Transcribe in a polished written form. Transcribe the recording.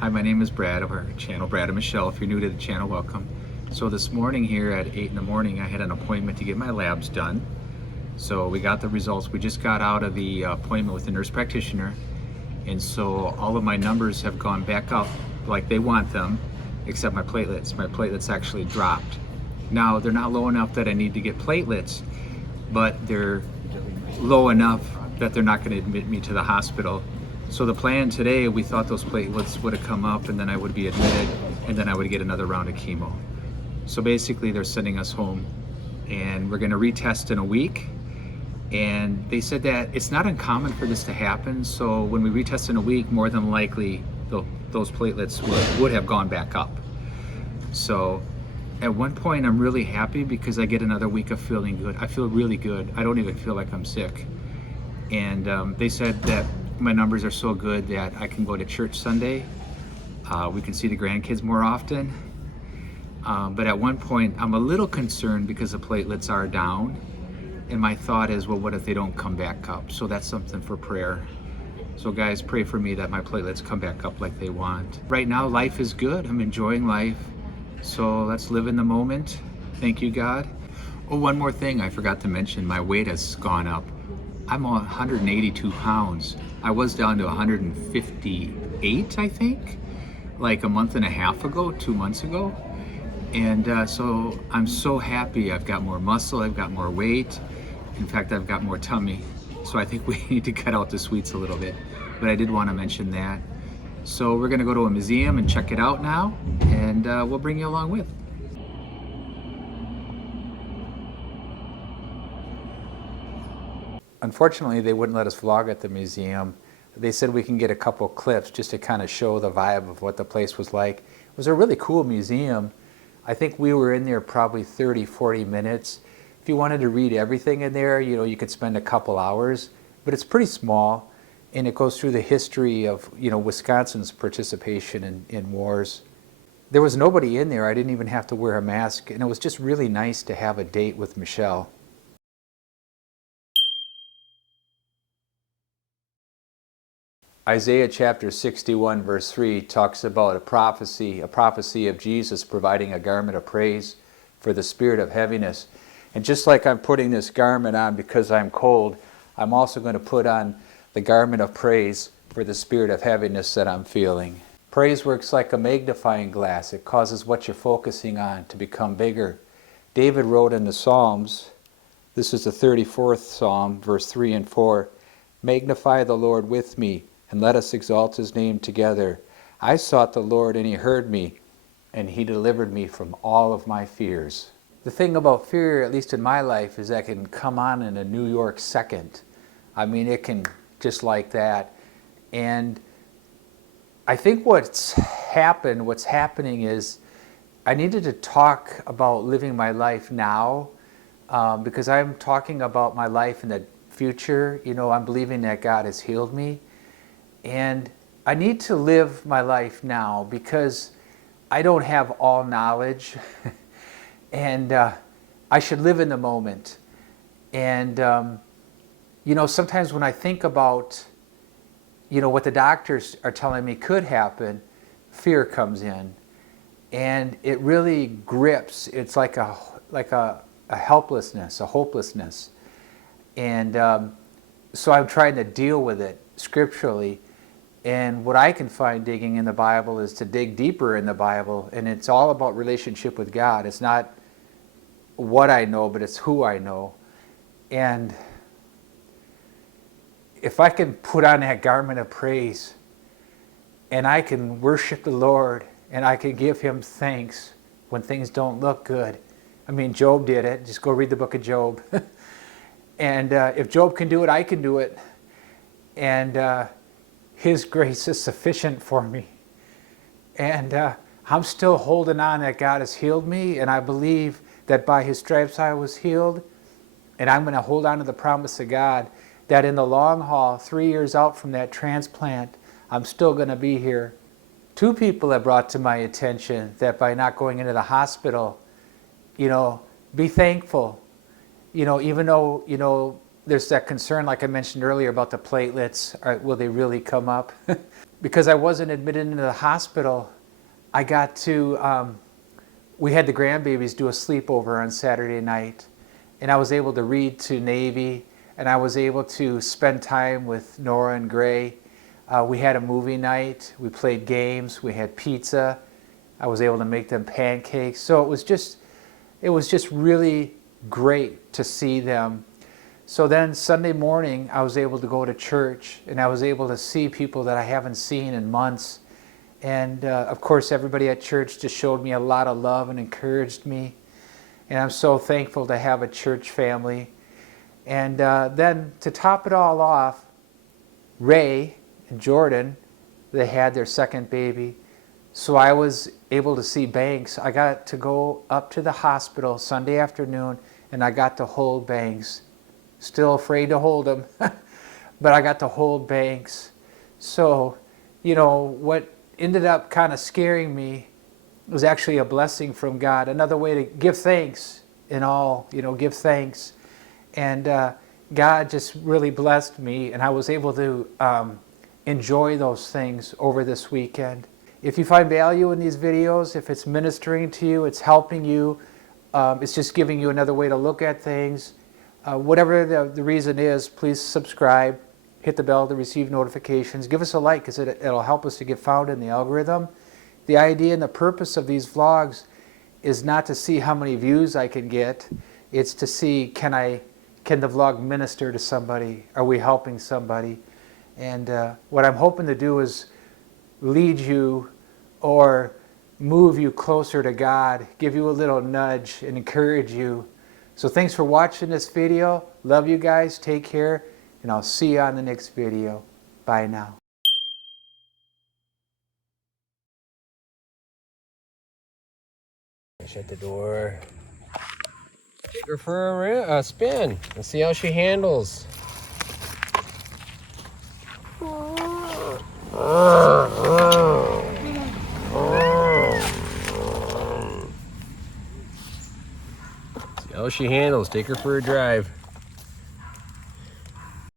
Hi, my name is Brad of our channel, Brad and Michelle. If you're new to the channel, welcome. So this morning here at 8 in the morning, I had an appointment to get my labs done. So we got the results. We just got out of the appointment with the nurse practitioner. And so all of my numbers have gone back up like they want them, except my platelets. My platelets actually dropped. Now, they're not low enough that I need to get platelets, but they're low enough that they're not going to admit me to the hospital. So the plan today, we thought those platelets would have come up and then I would be admitted and then I would get another round of chemo. So basically they're sending us home and we're going to retest in a week. And they said that it's not uncommon for this to happen. So when we retest in a week, more than likely those platelets would have gone back up. So at one point I'm really happy because I get another week of feeling good. I feel really good. I don't even feel like I'm sick. And they said that my numbers are so good that I can go to church Sunday. We can see the grandkids more often. But at one point I'm a little concerned because the platelets are down. And my thought is, well, what if they don't come back up? So that's something for prayer. So guys, pray for me that my platelets come back up like they want. Right now, life is good. I'm enjoying life. So let's live in the moment. Thank you, God. Oh, one more thing I forgot to mention. My weight has gone up. I'm on 182 pounds. I was down to 158, I think, like a month and a half ago, 2 months ago. And so I'm so happy. I've got more muscle, I've got more weight. In fact, I've got more tummy. So I think we need to cut out the sweets a little bit. But I did want to mention that. So we're gonna go to a museum and check it out now, and we'll bring you along with. Unfortunately, they wouldn't let us vlog at the museum. They said we can get a couple clips just to kind of show the vibe of what the place was like. It was a really cool museum. I think we were in there probably 30, 40 minutes. If you wanted to read everything in there, you could spend a couple hours, but it's pretty small and it goes through the history of, Wisconsin's participation in wars. There was nobody in there. I didn't even have to wear a mask, and it was just really nice to have a date with Michelle. Isaiah chapter 61 verse 3 talks about a prophecy of Jesus providing a garment of praise for the spirit of heaviness. And just like I'm putting this garment on because I'm cold, I'm also going to put on the garment of praise for the spirit of heaviness that I'm feeling. Praise works like a magnifying glass. It causes what you're focusing on to become bigger. David wrote in the Psalms, this is the 34th Psalm, verse 3 and 4, "Magnify the Lord with me, and let us exalt his name together. I sought the Lord, and he heard me, and he delivered me from all of my fears." The thing about fear, at least in my life, is that it can come on in a New York second. I mean, it can just like that. And I think what's happening is I needed to talk about living my life now, because I'm talking about my life in the future. I'm believing that God has healed me. And I need to live my life now because I don't have all knowledge and I should live in the moment. And, sometimes when I think about, what the doctors are telling me could happen, fear comes in and it really grips. It's like a helplessness, a hopelessness. And so I'm trying to deal with it scripturally. And what I can find digging in the Bible is to dig deeper in the Bible, and it's all about relationship with God. It's not what I know, but it's who I know. And if I can put on that garment of praise, and I can worship the Lord, and I can give him thanks when things don't look good. I mean, Job did it. Just go read the book of Job. And if Job can do it, I can do it. And his grace is sufficient for me. And I'm still holding on that God has healed me, and I believe that by his stripes I was healed. And I'm going to hold on to the promise of God that in the long haul, 3 years out from that transplant, I'm still going to be here. 2 people have brought to my attention that by not going into the hospital, be thankful. Even though, there's that concern, like I mentioned earlier, about the platelets. Will they really come up? because I wasn't admitted into the hospital, I got to, we had the grandbabies do a sleepover on Saturday night, and I was able to read to Navy, and I was able to spend time with Nora and Gray. We had a movie night, we played games, we had pizza. I was able to make them pancakes. So it was just really great to see them. So then Sunday morning, I was able to go to church, and I was able to see people that I haven't seen in months. And of course, everybody at church just showed me a lot of love and encouraged me. And I'm so thankful to have a church family. And then to top it all off, Ray and Jordan, they had their second baby. So I was able to see Banks. I got to go up to the hospital Sunday afternoon, and I got to hold Banks. Still afraid to hold him, but I got to hold Banks. So, you know, what ended up kind of scaring me was actually a blessing from God. Another way to give thanks in all, you know, give thanks. And God just really blessed me, and I was able to enjoy those things over this weekend. If you find value in these videos, if it's ministering to you, it's helping you, it's just giving you another way to look at things, whatever the reason is, please subscribe, hit the bell to receive notifications, give us a like because it'll help us to get found in the algorithm. The idea and the purpose of these vlogs is not to see how many views I can get, it's to see can the vlog minister to somebody, are we helping somebody? And what I'm hoping to do is lead you or move you closer to God, give you a little nudge and encourage you. So thanks for watching this video. Love you guys. Take care. And I'll see you on the next video. Bye now. Shut the door. Take her for a spin and see how she handles. See how she handles. Take her for a drive.